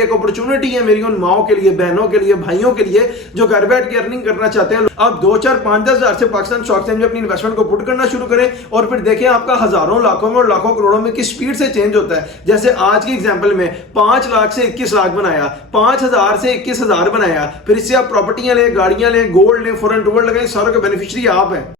एक अपॉर्चुनिटी है मेरी उन माओं के लिए, बहनों के लिए, भाइयों के लिए जो घर बैठ के अर्निंग करना चाहते हैं। आप 2, 4, 5, 10 हजार से पाकिस्तान स्टॉक एक्सचेंज में अपनी इन्वेस्टमेंट को पुट करना शुरू करें और फिर देखें आपका हजारों, लाखों में और लाखों करोड़ों में किस स्पीड से चेंज होता है। जैसे आज की एग्जांपल में 5 लाख से 21 लाख बनाया, 5,000 से 21,000 बनाया, फिर इससे आप प्रॉपर्टियां लें, गाड़ियां लें, गोल्ड लें, फॉरेन टूर लगाएं, सारों के बेनिफिशियरी आप हैं।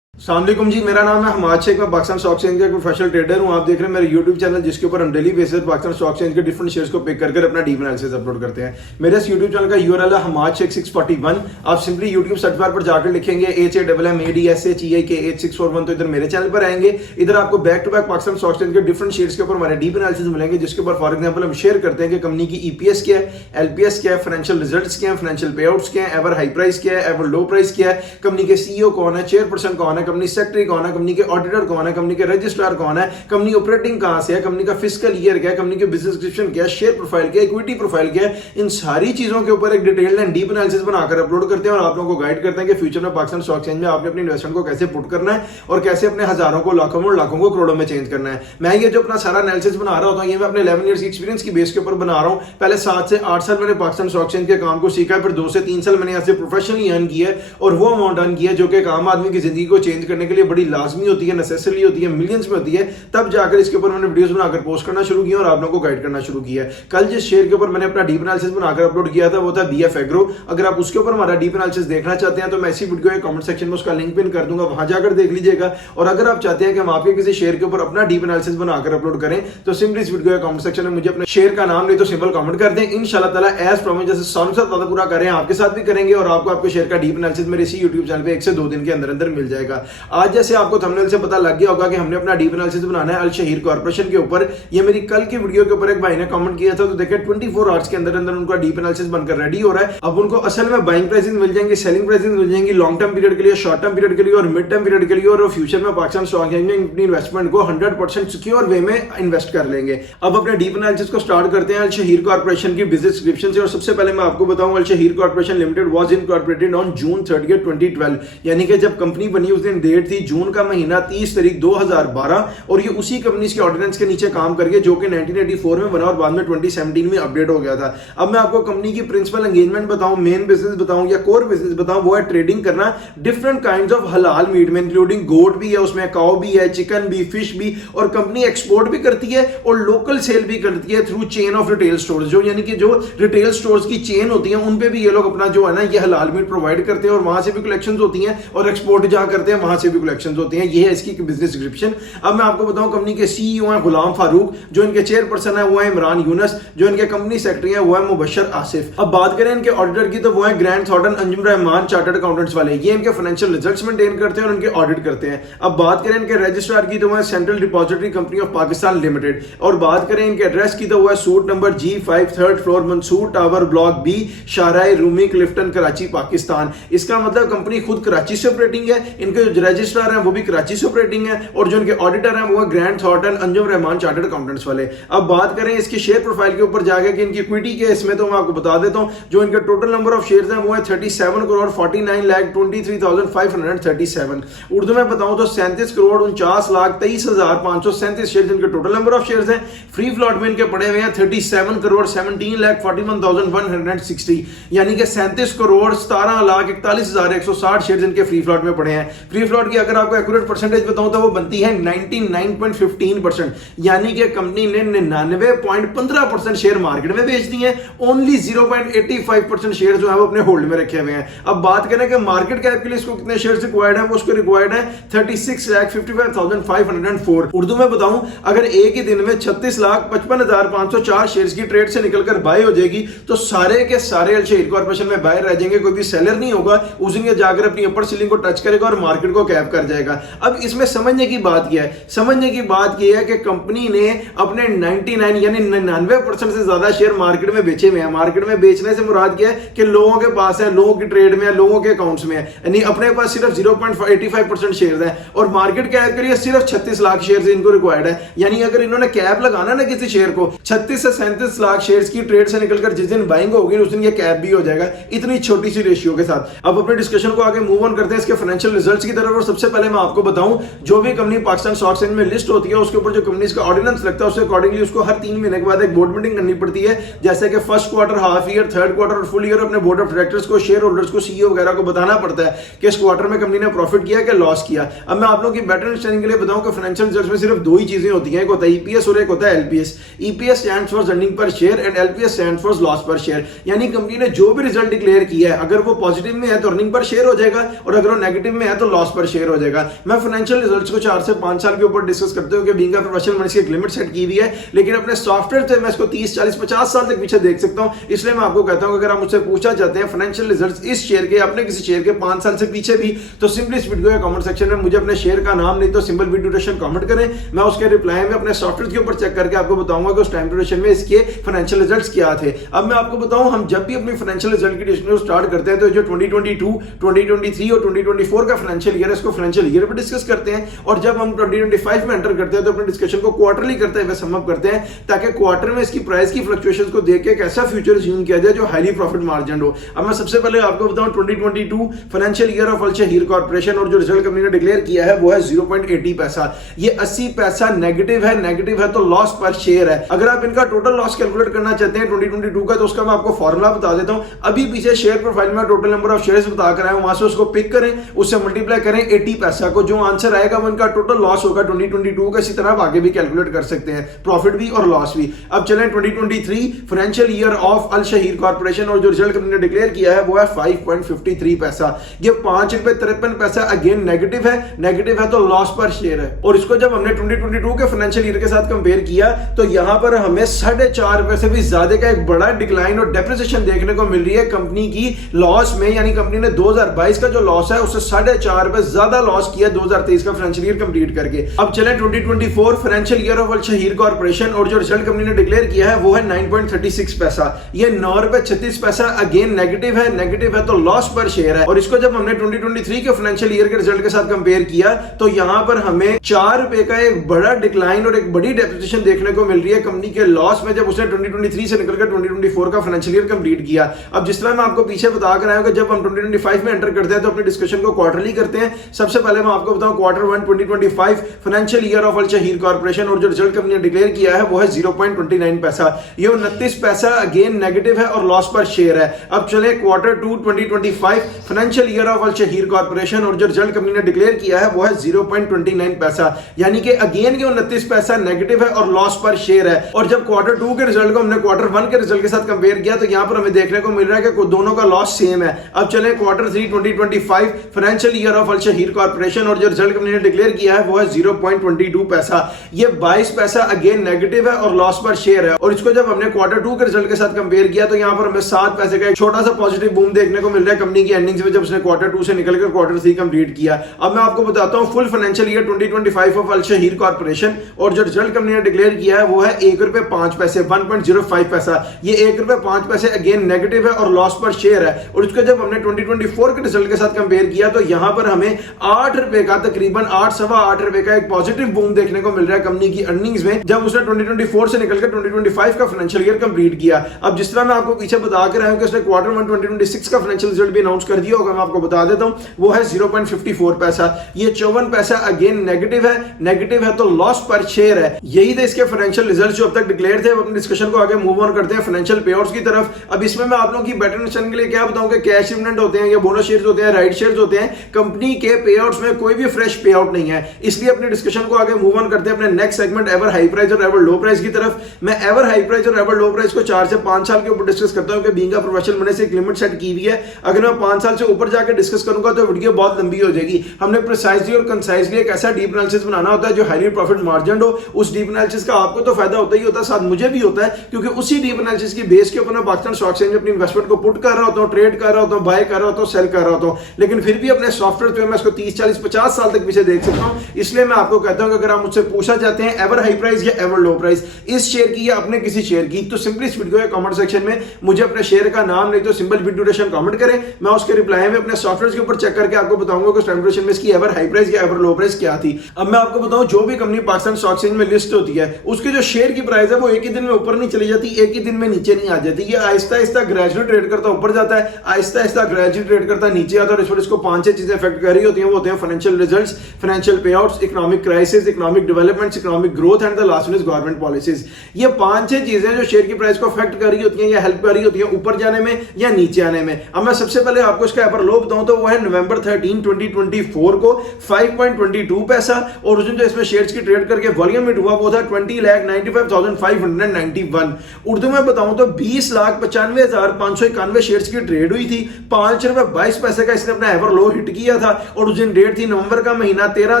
अस्सलाम वालेकुम जी, मेरा नाम है हमाद शेख, मैं पाकिस्तान स्टॉक एक्सचेंज का प्रोफेशनल ट्रेडर हूं। आप देख रहे हैं मेरे यूट्यूब चैनल जिसके ऊपर हम डेली बेसिस पर पाकिस्तान स्टॉक एक्सचेंज के डिफरेंट शेयर्स को पिक करके अपना डीप एनालिसिस अपलोड करते हैं। मेरे इस यूट्यूब चैनल का यूआरएल है हमाद शेख 641। आप सिंपली यूट्यूब सर्च बार पर जाकर लिखेंगे HAMMADSHEIK8641 तो इधर मेरे चैनल पर आएंगे। इधर आपको back to back Pakistan stock exchange के डिफरेंट शेयर्स के ऊपर हमारे डीप एनालिसिस मिलेंगे, जिसके ऊपर फॉर एग्जांपल हम शेयर करते हैं कि कंपनी की ईपीएस क्या है, एलपीएस क्या है, फाइनेंशियल रिजल्ट्स क्या है, फाइनेंशियल पे आउट्स क्या है, एवर हाई प्राइस क्या है, एवर लो प्राइस क्या है, कंपनी के सीईओ कौन है, चेयरपर्सन कौन है, कंपनी सेक्रेटरी कौन है, कंपनी के ऑडिटर कौन है, कंपनी के रजिस्ट्रार कौन है, कंपनी ऑपरेटिंग कहां से है, कंपनी का फिस्कल ईयर क्या है, कंपनी के बिजनेस डिस्क्रिप्शन क्या है, शेयर प्रोफाइल क्या है, इक्विटी प्रोफाइल क्या है, इन सारी चीजों के ऊपर एक डिटेल्ड एंड डीप एनालिसिस बनाकर अपलोड करते हैं और आप लोगों को गाइड करते हैं कि फ्यूचर में पाकिस्तान स्टॉक एक्सचेंज में आपने अपनी इन्वेस्टमेंट को कैसे पुट करना है और कैसे अपने हजारों को, लाखों में और लाखों को करोड़ों में चेंज करना है। मैं ये जो अपना सारा एनालिसिस बना रहा होता हूं, ये मैं अपने 11 इयर्स की एक्सपीरियंस की बेस के ऊपर बना रहा हूं। पहले 7 से 8 साल मैंने पाकिस्तान स्टॉक एक्सचेंज के काम को सीखा, फिर 2 से 3 साल मैंने यहाँ से प्रोफेशनली अर्न किया और वो अमाउंट अर्न किया जो कि एक आम आदमी की जिंदगी को चेंज करने के लिए बड़ी लाजमी होती है, नेसेसरी होती है, मिलियंस में होती है। तब जाकर इसके ऊपर मैंने वीडियोस बनाकर पोस्ट करना शुरू किया और आप लोगों को गाइड करना शुरू किया। कल जिस शेयर के ऊपर मैंने अपना डीप एनालिसिस बनाकर अपलोड किया था वो था बीएफ एग्रो। अगर आप उसके ऊपर हमारा डीप एनालिसिस देखना चाहते हैं तो मैं इसी वीडियो के कमेंट सेक्शन में उसका लिंक पिन कर दूंगा, वहां जाकर देख लीजिएगा। और अगर आप चाहते हैं कि हम आपके किसी शेयर के ऊपर अपना डीप एनालिसिस बनाकर अपलोड करें तो सिंपली इस वीडियो के कमेंट सेक्शन में मुझे अपने शेयर का नाम नहीं तो सिंपल कमेंट कर दें। इंशाल्लाह ताला एज प्रॉमिस जैसे सालों से ज्यादा पूरा करें आपके साथ भी करेंगे और आपको आपके शेयर का डीप एनालिसिस मेरे इसी यूट्यूब चैनल पे 1 से 2 दिन के अंदर अंदर मिल जाएगा। आज जैसे आपको थंबनेल से पता लग गया होगा कि हमने अपना डीप एनालिसिस बनाना है अल शहीर कॉर्पोरेशन के ऊपर। ये मेरी कल की वीडियो के ऊपर एक भाई ने कमेंट किया था, तो देखिए 24 आवर्स के अंदर अंदर उनका डीप एनालिसिस बनकर रेडी हो रहा है। अब उनको असल में बाइंग प्राइसेस मिल जाएंगी, सेलिंग प्राइसेस मिल जाएंगी लॉन्ग टर्म पीरियड के लिए, शॉर्ट टर्म पीरियड के लिए और मिड टर्म पीरियड के लिए, और फ्यूचर में पाकिस्तान स्टॉक एक्सचेंज में अपनी इन्वेस्टमेंट को 100% सिक्योर वे में इन्वेस्ट कर लेंगे। अब अपने डीप एनालिसिस को स्टार्ट करते हैं अल शहीर कॉर्पोरेशन की बिजनेस डिस्क्रिप्शन से। और सबसे पहले मैं आपको बताऊं Al Shaheer corporation limited was incorporated on June 30, 2012, यानी कि जब कंपनी बनी उस दिन डेट थी जून का महीना 30 तारीख 2012 और ये उसी कंपनी के ऑर्डिनेंस के नीचे काम करके जो कि 1984 में बना और बाद में 2017 में अपडेट हो गया था। अब मैं आपको कंपनी की प्रिंसिपल एंगेजमेंट बताऊं, मेन बिजनेस बताऊं या कोर बिजनेस बताऊं, वो है ट्रेडिंग करना डिफरेंट काइंड्स ऑफ हलाल मीट में, इंक्लूडिंग गोट भी है उसमें, काऊ भी है, चिकन भी, फिश भी, और कंपनी एक्सपोर्ट भी करती है और लोकल सेल भी करती है through chain of retail stores, जो यानी कि जो रिटेल स्टोर्स की चेन होती है उन पे भी ये लोग अपना जो है ना ये हलाल मीट प्रोवाइड करते हैं और वहां से भी कलेक्शंस होती हैं और एक्सपोर्ट जहां करते हैं वहां से भी कलेक्शंस होती हैं। ये है इसकी बिजनेस डिस्क्रिप्शन। अब मैं आपको बताऊं कंपनी के सीईओ हैं गुलाम फारूक, जो इनके चेयरपर्सन है वो है इमरान यूनस, जो इनके कंपनी सेक्रेटरी है वो है मुबशर आसिफ। अब बात करें इनके ऑडिटर की तो वो है grand Thornton Anjum Rahman chartered accountants वाले, ये इनके फाइनेंशियल रिजल्ट्स मेंटेन करते हैं और इनके ऑडिट करते हैं। अब बात करें इनके रजिस्ट्रार की तो वो है central depository company of Pakistan limited, और बात करें इनके एड्रेस की तो वो है suite number G5 3rd floor Mansoor tower block B Shahrah Rumi Clifton Karachi Pakistan. इसका मतलब कंपनी खुद कराची से ऑपरेटिंग है, इनके जो रजिस्ट्रार हैं वो भी कराची से ऑपरेटिंग है और जो इनके ऑडिटर हैं वो है grand Thornton Anjum Rahman chartered accountants वाले। अब बात करें इसके शेयर प्रोफाइल के ऊपर जाके कि इनकी इक्विटी के इसमें तो मैं आपको बता देता हूं जो इनके टोटल नंबर ऑफ शेयर्स हैं वो है 37,49,23,537। उर्दू में बताऊं तो 37,49,23,537 शेयर्स इनके टोटल नंबर ऑफ शेयर्स हैं। फ्री फ्लॉट में इनके पड़े हुए हैं 37,17,41,160, यानी कि 37,17,41,160 शेयर्स इनके फ्री फ्लॉट में पड़े हैं। फ्री फ्लॉट की अगर आपको एक्यूरेट परसेंटेज बताऊं तो वो बनती है 99.15%, यानी कि कंपनी ने 99.15% शेयर मार्केट में बेच दिए हैं, ओनली 0.85% शेयर जो है वो अपने होल्ड में रखे हुए हैं। अब बात करें कि मार्केट कैप के लिए इसको कितने शेयर्स रिक्वायर्ड है, वो उसको रिक्वायर्ड है 36,55,504। उर्दू में बताऊं अगर एक ही दिन में 36,55,504 शेयर्स की ट्रेड से निकलकर बाय हो जाएगी तो सारे के सारे अल शहीर कॉर्पोरेशन में बाय रह जाएंगे, कोई भी सेलर नहीं होगा। उस दिन ये जाकर अपनी अपर सीलिंग को टच करेगा और मार्केट को कैप कर जाएगा। अब इसमें समझने की बात क्या है, समझने की बात यह है कि कंपनी ने अपने 99 यानी 99% से ज्यादा शेयर मार्केट में बेचे हुए हैं। मार्केट में बेचने से मुराद क्या है कि लोगों के पास है, लोगों की ट्रेड में है, लोगों के अकाउंट्स में है, यानी अपने पास सिर्फ 0.85% शेयर है और मार्केट कैप के लिए सिर्फ 36 लाख शेयर इनको रिक्वायर्ड है। यानी अगर इन्होंने कैप लगाना ना किसी शेयर को 36 से 37 लाख शेयर की ट्रेड से निकलकर जिस दिन बाइंग होगी उस दिन ये कैप भी हो जाएगा, इतनी छोटी सी रेशियो के साथ। अब अपने डिस्कशन को आगे मूव ऑन करते हैं इसके फाइनेंशियल रिजल्ट्स की तरफ। और सबसे पहले मैं आपको बताऊं, जो भी कंपनी पाकिस्तान स्टॉक एक्सचेंज में लिस्ट होती है उसके ऊपर जो कंपनीज का ऑर्डिनेंस लगता है उसके अकॉर्डिंगली उसको हर 3 महीने के बाद एक बोर्ड मीटिंग करनी पड़ती है, जैसे कि first quarter, half year, third quarter और फुल ईयर। अपने बोर्ड ऑफ डायरेक्टर्स को, शेयर होल्डर्स को, सीईओ वगैरह को बताना पड़ता है कि इस क्वार्टर में कंपनी ने प्रॉफिट किया कि लॉस किया। अब मैं आप लोगों की बेटर अंडरस्टैंडिंग के लिए बताऊं कि फाइनेंशियल रिजल्ट्स में सिर्फ दो ही चीजें होती हैं, एक होता है ईपीएस और एक होता है LPS. EPS stands for earning per share and LPS stands for loss पर शेयर। यानी कंपनी ने जो भी रिजल्ट डिक्लेयर किया है, अगर वो पॉजिटिव में है तो अर्निंग पर शेयर हो जाएगा और अगर वो नेगेटिव में है तो लॉस पर शेयर हो जाएगा। मैं फाइनेंशियल रिजल्ट्स को 4 से 5 साल के ऊपर डिस्कस करते हुए बीइंग अ प्रोफेशनल मैंने इसकी एक लिमिट सेट की हुई है, लेकिन अपने सॉफ्टवेयर से मैं इसको 30, 40, 50 साल तक पीछे देख सकता हूं। इसलिए मैं आपको कहता हूं कि अगर आप मुझसे पूछना चाहते हैं फाइनेंशियल रिजल्ट्स इस शेयर के, अपने किसी शेयर के 5 साल से पीछे भी, तो सिंपली इस वीडियो के कमेंट सेक्शन में मुझे अपने शेयर का नाम नहीं तो सिंबल बी ड्यूरेशन कमेंट करें। मैं उसके रिप्लाई में अपने सॉफ्टवेयर के ऊपर चेक करके आपको बताऊंगा कि उस टाइम ड्यूरेशन में इसके फाइनेंशियल रिजल्ट्स क्या थे। अब मैं आपको बताऊं, हम जब भी अपनी फाइनेंशियल रिजल्ट की डिस्कशन स्टार्ट करते हैं तो जो 2022, 2023 और 2024 का फाइनेंशियल ईयर है इसको फाइनेंशियल ईयर पे डिस्कस करते हैं, और जब हम 2025 में एंटर करते हैं तो अपने डिस्कशन को क्वार्टरली करते हुए सम अप करते हैं, ताकि क्वार्टर में इसकी प्राइस की फ्लक्चुएशंस को देख के कैसा फ्यूचर अज्यूम किया जाए जो हाईली प्रॉफिट मार्जिन हो। अब मैं सबसे पहले आपको बताऊं 2022 financial year of Al Shaheer corporation, और जो रिजल्ट कंपनी ने डिक्लेयर किया है वो है 0.80 पैसा। ये 80 पैसा नेगेटिव है, नेगेटिव है तो लॉस पर शेयर है। अगर आप इनका टोटल लॉस कैलकुलेट करना चाहते हैं 2022 का, तो उसका मैं आपको फॉर्मूला बता देता हूं। अभी पीछे शेयर प्रोफाइल में टोटल नंबर ऑफ शेयर्स बता कर आए, वहां से उसको पिक करें, उससे मल्टीप्लाई करें 80 पैसा को, जो आंसर आएगा वो इनका टोटल लॉस होगा 2022 का। इसी तरह आप आगे भी कैलकुलेट कर सकते हैं, प्रॉफिट भी और लॉस भी। अब चलें 2023 financial year of Al Shaheer corporation, और जो रिजल्ट कंपनी ने डिक्लेयर किया है वो है 5.53 पैसा। ये 5 रुपए 53 पैसा अगेन नेगेटिव है, नेगेटिव है तो लॉस पर शेयर है। और इसको जब हमने 2022 के फाइनेंशियल ईयर के साथ कंपेयर किया तो यहां पर हमें 4.5 रुपए से भी ज्यादा का एक बड़ा डिक्लाइन और डेप्रिसिएशन देखने को मिल रही है कंपनी की लॉस में। यानी कंपनी ने 2022 का जो लॉस है उससे 4.5 रुपए ज्यादा लॉस किया 2023 का फाइनेंशियल ईयर कंप्लीट करके। अब चलें 2024 financial year of Al Shaheer corporation, और जो रिजल्ट कंपनी ने डिक्लेयर किया है वो है 9.36 पैसा। ये 9 रुपए 36 पैसा अगेन नेगेटिव है, नेगेटिव है तो लॉस पर शेयर है। और इसको जब हमने 2023 के फाइनेंशियल ईयर के रिजल्ट के साथ कंपेयर किया तो यहां पर हमें 4 रुपए का एक बड़ा डिक्लाइन और एक बड़ी डेप्रिसिएशन देखने को मिल रही है कंपनी के लॉस में, जब उसने 2023 से निकलकर 2024 का फाइनेंशियल ईयर कंप्लीट किया। अब जिस तरह मैं आपको पीछे बता कर आया हूं कि जब हम 2025 में एंटर करते हैं तो अपने डिस्कशन को क्वार्टरली करते हैं। सबसे पहले मैं आपको बताऊं quarter 1 2025 financial year of Al Shaheer corporation, और जो रिजल्ट कंपनी ने डिक्लेयर किया है वो है 0.29 पैसा। ये 29 पैसा अगेन नेगेटिव है और लॉस पर शेयर है। अब चले quarter 2 2025 financial year of Al Shaheer corporation, और जो रिजल्ट कंपनी ने डिक्लेयर किया है वो है 0.29 पैसा। यानी कि अगेन के 29 पैसा नेगेटिव है और लॉस पर शेयर है। और जब क्वार्टर 2 के रिजल्ट को हमने क्वार्टर 1 के रिजल्ट के साथ कंपेयर किया तो यहां पर हमें देखने को मिल रहा है कि दोनों का लॉस सेम है। अब चले quarter 3 2025 financial year of Al Shaheer corporation, और जो रिजल्ट कंपनी ने डिक्लेयर किया है वो है 0.22 पैसा। ये 22 पैसा अगेन नेगेटिव है और लॉस पर शेयर है। और इसको जब हमने क्वार्टर 2 के रिजल्ट के साथ कंपेयर किया तो यहां पर हमें 7 पैसे का एक छोटा सा पॉजिटिव बूम देखने को मिल रहा है कंपनी की अर्निंग्स में, जब उसने क्वार्टर 2 से निकलकर क्वार्टर 3 कंप्लीट किया। अब मैं आपको बताता हूं full financial year 2025 of Al Shaheer corporation, और जो रिजल्ट कंपनी ने डिक्लेयर किया है वो है 1 रुपए 5 पैसे 1.05 पैसा। ये 1 रुपए 5 पैसे अगेन नेगेटिव है और लॉस पर शेयर है। और इसको जब हमने 2024 के रिजल्ट के साथ कंपेयर किया तो यहां पर हमें 8 रुपए का तकरीबन 8.8 रुपए का एक पॉजिटिव बूम देखने को मिल रहा है कंपनी की अर्निंग्स में, जब उसने 2024 से निकलकर 2025 का फाइनेंशियल ईयर कंप्लीट किया। अब जिस तरह मैं आपको पीछे बता कर आया हूं कि उसने क्वार्टर 1 2026 का फाइनेंशियल रिजल्ट भी अनाउंस कर दिया होगा, मैं आपको बता देता हूं वो है 0.54 पैसा। ये 54 पैसा अगेन नेगेटिव है, नेगेटिव है तो लॉस पर शेयर है। यही थे इसके फाइनेंशियल रिजल्ट जो अब तक डिक्लेयर थे। अब अपनी डिस्कशन को आगे मूव ऑन करते हैं फाइनेंशियल पेआउट्स की तरफ। अब इसमें मैं आप लोगों की बेटर अंडरस्टैंडिंग के लिए क्या बताऊं कि कैश डिविडेंड होते हैं या बोनस शेयर्स होते हैं, राइट शेयर्स होते हैं, कंपनी के पेआउट्स में कोई भी फ्रेश पेआउट नहीं है। इसलिए अपनी डिस्कशन को आगे मूव ऑन करते हैं अपने next segment ever high price और एवर लो प्राइस की तरफ। मैं एवर हाई प्राइस और एवर लो प्राइस को 4 से 5 साल के ऊपर डिस्कस करता हूं कि बीइंग अ प्रोफेशनल मैंने से एक लिमिट सेट की हुई है। अगर मैं 5 साल से ऊपर जाकर डिस्कस करूंगा तो वीडियो बहुत लंबी हो जाएगी। हमने प्रिसाइजली और कंसाइजली एक ऐसा डीप एनालिसिस बनाना होता है जो हाईली प्रॉफिट मार्जिन हो। उस डीप एनालिसिस का आपको तो फायदा होता ही होता है, साथ मुझे भी होता है, क्योंकि उसी डीप एनालिसिस की बेस के ऊपर मैं पाकिस्तान स्टॉक एक्सचेंज में अपनी इन्वेस्टमेंट को पुट कर रहा होता हूं, ट्रेड कर रहा होता हूं, बाय कर रहा होता हूं, सेल कर रहा होता हूं। लेकिन फिर भी अपने सॉफ्टवेयर पे मैं इसको 30, 40, 50 साल तक पीछे देख सकता हूं। इसलिए मैं आपको कहता हूं कि अगर आप मुझसे पूछना चाहते हैं एवर हाई प्राइस या एवर लो प्राइस इस शेयर की या अपने किसी शेयर की, तो सिंपली इस वीडियो के कमेंट सेक्शन में मुझे अपने शेयर का नाम नहीं तो सिंबल बिट ड्यूरेशन कमेंट करें। मैं उसके रिप्लाई में अपने सॉफ्टवेयर के ऊपर चेक करके आपको बताऊंगा कि उस टाइम ड्यूरेशन में इसकी एवर हाई प्राइस या एवर लो प्राइस क्या थी। अब मैं आपको बताऊं जो भी कंपनी पाकिस्तान स्टॉक एक्सचेंज में लिस्ट होती है उसकी जो शेयर की प्राइस है वो एक ही दिन में ऊपर नहीं चली जाती, एक ही दिन में नीचे नहीं आ जाती। ये आहिस्ता आहिस्ता ग्रेजुअली ट्रेड करता ऊपर जाता है, आहिस्ता आहिस्ता ग्रेजुअली ट्रेड करता नीचे आता है, और इस पर इसको 5-6 चीजें इफेक्ट कर रही होती हैं वो होते हैं फाइनेंशियल रिजल्ट्स, फाइनेंशियल पे outs, economic crisis, economic developments, economic growth and the last one is government policies. ये 5-6 चीजें जो शेयर की प्राइस को अफेक्ट कर रही होती हैं या हेल्प कर रही होती हैं ऊपर जाने में या नीचे आने में। अब मैं सबसे पहले आपको इसका एवर लो बताऊं तो वो है नवंबर 13, 2024 को 5.22 पैसा, और उस दिन जो इसमें शेयर्स की ट्रेड करके वॉल्यूम हिट हुआ वो था 20,95,591। उर्दू में बताऊं तो 20,95,591 शेयर्स की ट्रेड हुई थी, ₹5.22 का इसने अपना एवर लो हिट किया था, और उस दिन डेट थी नवंबर का महीना 13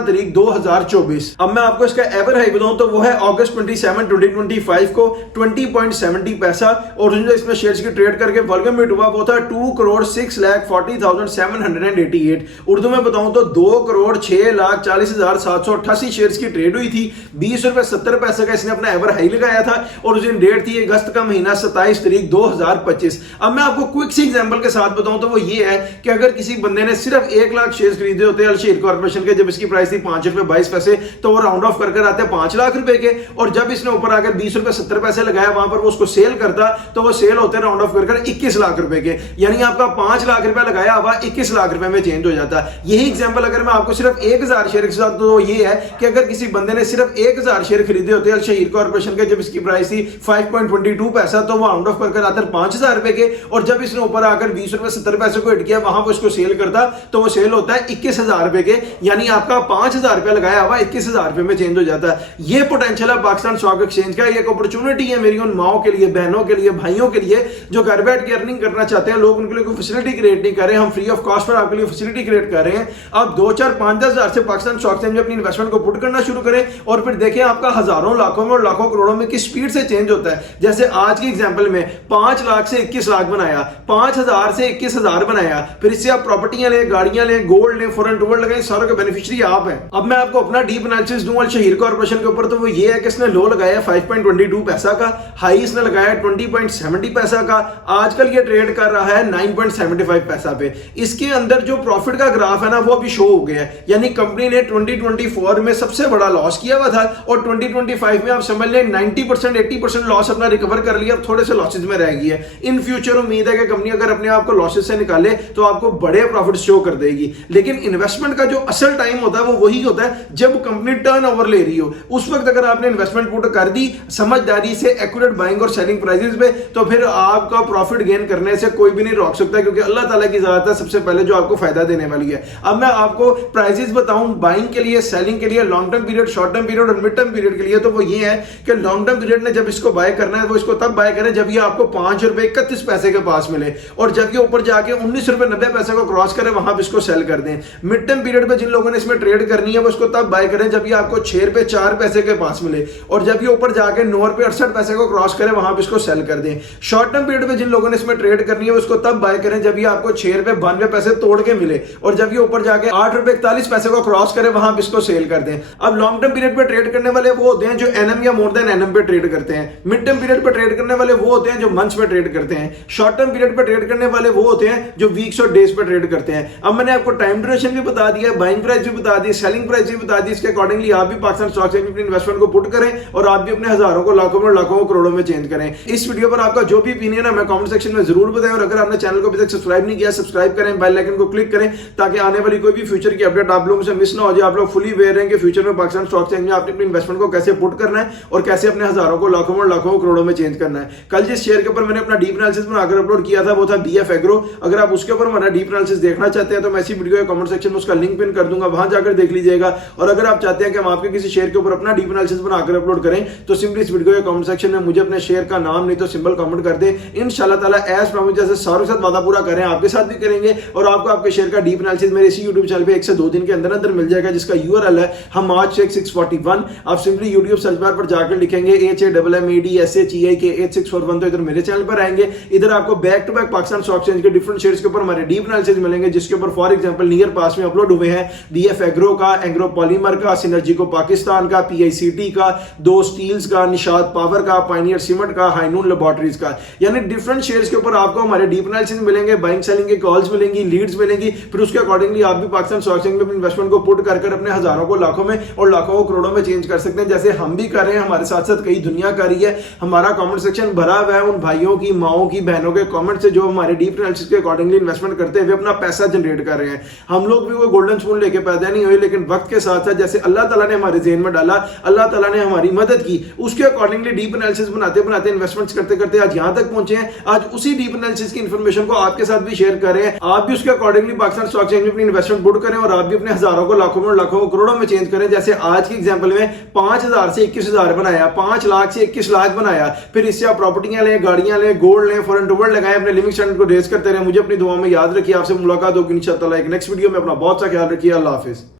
तारीख 2024। अब मैं आपको इसका एवर हाई बताऊं तो वो है अगस्त 27, 2025 को 20.70 पैसा, और उस दिन जो इसमें शेयर्स की ट्रेड करके वॉल्यूम हिट हुआ वो था 2,06,40,788। उर्दू में बताऊं तो 2,06,40,788 शेयर्स की ट्रेड हुई थी, ₹20.70 का इसने अपना एवर हाई लगाया था, और उस दिन डेट थी अगस्त का महीना 27 तारीख 2025। अब मैं आपको क्विक सी एग्जांपल के साथ बताऊं तो वो ये है कि अगर किसी बंदे ने सिर्फ 1 लाख शेयर्स खरीदे होते अलशीर कॉर्पोरेशन के, जब इसकी प्राइस थी ₹5.22, तो वो राउंड ऑफ कर आते 5 लाख रुपए के, और जब इसने ऊपर आकर ₹20.70 लगाया वहां पर वो उसको सेल करता तो वो सेल होते राउंड ऑफ कर 21 लाख रुपए के, यानी आपका 5 लाख रुपए लगाया हुआ 21 लाख रुपए में चेंज हो जाता है। यही एग्जांपल अगर मैं आपको सिर्फ 1000 शेयर के साथ, तो ये है कि अगर किसी बंदे ने सिर्फ 1000 शेयर खरीदे होते हैं शहीर कॉर्पोरेशन के, जब इसकी प्राइस थी 5.22 पैसा, तो वो राउंड ऑफ कर आते 5000 रुपए के, और जब इसने ऊपर आकर ₹20.70 को हिट किया वहां पर उसको सेल करता तो वो सेल होता है 21,000 रुपए के, यानी आपका 5000 रुपए लगाया हुआ 21,000 रुपए में चेंज हो जाता है। ये पोटेंशियल है पाकिस्तान स्टॉक एक्सचेंज का, एक अपॉर्चुनिटी है मेरी उन माओं के लिए, बहनों के लिए, भाइयों के लिए जो घर बैठ के अर्निंग करना चाहते हैं। लोग उनके लिए कोई फैसिलिटी क्रिएट नहीं कर रहे, हम फ्री ऑफ कॉस्ट पर आपके लिए फैसिलिटी क्रिएट कर रहे हैं। आप 2, 4, 5, 10 हजार से पाकिस्तान स्टॉक एक्सचेंज में अपनी इन्वेस्टमेंट को पुट करना शुरू करें, और फिर देखें आपका हजारों, लाखों में और लाखों करोड़ों में किस स्पीड से चेंज होता है। जैसे आज की एग्जांपल में 5 लाख से 21 लाख बनाया, 5,000 से 21,000 बनाया, फिर इससे आप प्रॉपर्टियां लें, गाड़ियां लें, गोल्ड लें, फॉरेन टूर लगाएं, सारों के बेनिफिशियरी आप हैं। अब मैं आपको अपना डीप एनालिसिस दूं शहीर कॉर्पोरेशन के ऊपर, तो वो ये है कि इसने लो लगाया 5.22 पैसा का, हाई इसने लगाया 20.70 पैसा का, आजकल ये ट्रेड कर रहा है 9.75 पैसा पे। इसके अंदर जो प्रॉफिट का ग्राफ है ना वो अभी शो हो गया है, यानी कंपनी ने 2024 में सबसे बड़ा लॉस किया हुआ था, और 2025 में आप समझ लें 90% 80% लॉस अपना रिकवर कर लिया, अब थोड़े से लॉसेज में रह गई है। इन फ्यूचर उम्मीद है कि कंपनी अगर अपने आप को लॉसेज से निकाले तो आपको बड़े प्रॉफिट शो कर देगी, लेकिन इन्वेस्टमेंट का जो असल टाइम होता है वो वही होता है जब कंपनी टर्नओवर ले रही हो। उस वक्त अगर आपने इन्वेस्टमेंट पुट कर दी समझदारी से, एक्यूरेट बाइंग और सेलिंग प्राइसेस पे, तो फिर आपका प्रॉफिट गेन करने से कोई भी नहीं रोक सकता, क्योंकि अल्लाह ताला की ज़ात है सबसे पहले जो आपको फायदा देने वाली है। अब मैं आपको प्राइसेस बताऊं बाइंग के लिए, सेलिंग के लिए, long term period, short term period और मिड टर्म पीरियड के लिए, तो वो ये है कि लॉन्ग टर्म पीरियड में जब इसको बाय करना है वो इसको तब बाय करें जब ये आपको ₹5.31 के पास मिले, और जब ये ऊपर जाके ₹19.90 को क्रॉस करे वहां पर इसको सेल कर दें। मिड टर्म पीरियड में जिन लोगों ने इसमें ट्रेड करनी है वो इसको तब बाय करें जब ये आपको ₹6.04 के पास मिले, और जब ये ऊपर जाके ₹9.68 को क्रॉस करे वहां पर इसको सेल कर दें। शॉर्ट टर्म पीरियड में जिन लोगों ने इसमें ट्रेड करनी है उसको तब बाय करें जब ये आपको ₹6.92 तोड़ के मिले, और जब ये ऊपर जाके ₹8.41 को क्रॉस करे वहां पर इसको सेल कर दें। अब लॉन्ग टर्म पीरियड पे ट्रेड करने वाले वो होते हैं जो एनएम या मोर देन एनएम पे ट्रेड करते हैं, मिड टर्म पीरियड पे ट्रेड करने वाले वो होते हैं जो मंथ्स पे ट्रेड करते हैं, शॉर्ट टर्म पीरियड पे ट्रेड करने वाले वो होते हैं जो वीक्स और डेज पे ट्रेड करते हैं। अब मैंने आपको टाइम ड्यूरेशन भी बता दिया, बाइंग प्राइस भी बता दी, सेलिंग प्राइस भी बता दी, इसके अकॉर्डिंगली आप भी पाकिस्तान स्टॉक एक्सचेंज में अपनी इन्वेस्टमेंट को पुट करें और आप भी अपने हजारों को, लाखों में, लाखों को, करोड़ों में चेंज करें। इस वीडियो पर आपका जो भी ओपिनियन है मैं कमेंट सेक्शन में जरूर बताएं, और अगर आपने चैनल को अभी तक सब्सक्राइब नहीं किया सब्सक्राइब करें, बेल आइकन को क्लिक करें ताकि आने वाली कोई भी फ्यूचर की अपडेट आप लोगों से मिस ना हो जाए। आप लोग फुली अवेयर हैं कि फ्यूचर में पाकिस्तान स्टॉक एक्सचेंज में आपने अपनी इन्वेस्टमेंट को कैसे पुट करना है और कैसे अपने हजारों को, लाखों में, लाखों करोड़ों में चेंज करना है। कल जिस शेयर के ऊपर मैंने अपना डीप एनालिसिस बनाकर अपलोड किया था वो था BF एग्रो। अगर आप उसके ऊपर हमारा डीप एनालिसिस देखना चाहते हैं तो मैं इसी वीडियो के कमेंट सेक्शन में उसका लिंक पिन कर दूंगा, वहां जाकर देख लीजिएगा। और अगर आप चाहते हैं कि हम आपके किसी शेयर के ऊपर अपना डीप एनालिसिस बनाकर अपलोड करें तो सिंपली इस वीडियो के कमेंट सेक्शन में मुझे अपने शेयर का नाम नहीं तो सिंबल कमेंट कर दे। इंशाल्लाह ताला एज प्रॉमिस जैसे सारों के साथ वादा पूरा करें आपके साथ भी करेंगे, और आपको आपके शेयर का डीप एनालिसिस मेरे इसी यूट्यूब चैनल पे 1 से 2 दिन के अंदर अंदर मिल जाएगा, जिसका URL है हमाद शेख 641। आप सिंपली यूट्यूब सर्च बार पर जाकर लिखेंगे HAMMADSHEIK8641 तो इधर मेरे चैनल पर आएंगे। इधर आपको back to back Pakistan stock exchange के डिफरेंट शेयर्स के ऊपर हमारे डीप एनालिसिस मिलेंगे, जिसके ऊपर फॉर एग्जांपल नियर पास में अपलोड हुए हैं BF एग्रो का, एग्रो पॉलीमर का, सिनर्जिको पाकिस्तान का, PICT का, 2 स्टील्स का, निशाद पावर का, पायनियर सीमेंट का, हाइनून लैबोरेटरीज का, यानी डिफरेंट शेयर्स के ऊपर आपको हमारे डीप एनालिसिस मिलेंगे, बाइंग सेलिंग के कॉल्स मिलेंगी, लीड्स मिलेंगी। फिर उसके अकॉर्डिंगली आप भी पाकिस्तान स्टॉक एक्सचेंज में इन्वेस्टमेंट को पुट कर अपने हजारों को, लाखों में और लाखों को, करोड़ों में चेंज कर सकते हैं, जैसे हम भी कर रहे हैं। हमारे साथ साथ कई दुनिया कर रही है। हमारा कमेंट सेक्शन भरा हुआ है उन भाइयों की, माओं की, बहनों के कमेंट से जो हमारे डीप एनालिसिस के अकॉर्डिंगली इन्वेस्टमेंट करते हुए अपना पैसा जनरेट कर रहे हैं। हम लोग भी वो गोल्डन स्पून लेके पैदा नहीं हुए, लेकिन वक्त के साथ साथ जैसे अल्लाह ताला ने हमारे ज़हन में डाला, अल्लाह ताला ने हमारी मदद की, उसके अकॉर्डिंगली डीप एनालिसिस बनाते बनाते इन्वेस्टमेंट्स करते करते आज यहां तक पहुंचे हैं। आज उसी डीप एनालिसिस की इंफॉर्मेशन को आपके साथ भी शेयर कर रहे हैं। आप भी उसके अकॉर्डिंगली पाकिस्तान स्टॉक एक्सचेंज में अपनी इन्वेस्टमेंट बुड करें और आप भी अपने हजारों को लाखों में, लाखों को करोड़ों में चेंज करें। जैसे आज की एग्जांपल में 5,000 से 21,000 बनाया, 5 लाख से 21 लाख बनाया, फिर इससे आप प्रॉपर्टियां लें, गाड़ियां लें, गोल्ड लें, फॉरेन टू वर्ल्ड लगाएं, अपने लिविंग स्टैंडर्ड को रेज करते रहें। मुझे अपनी दुआ में याद रखिए। आपसे मुलाकात होगी इंशाअल्लाह एक नेक्स्ट वीडियो में। अपना बहुत सा ख्याल रखिए। अल्लाह हाफिज।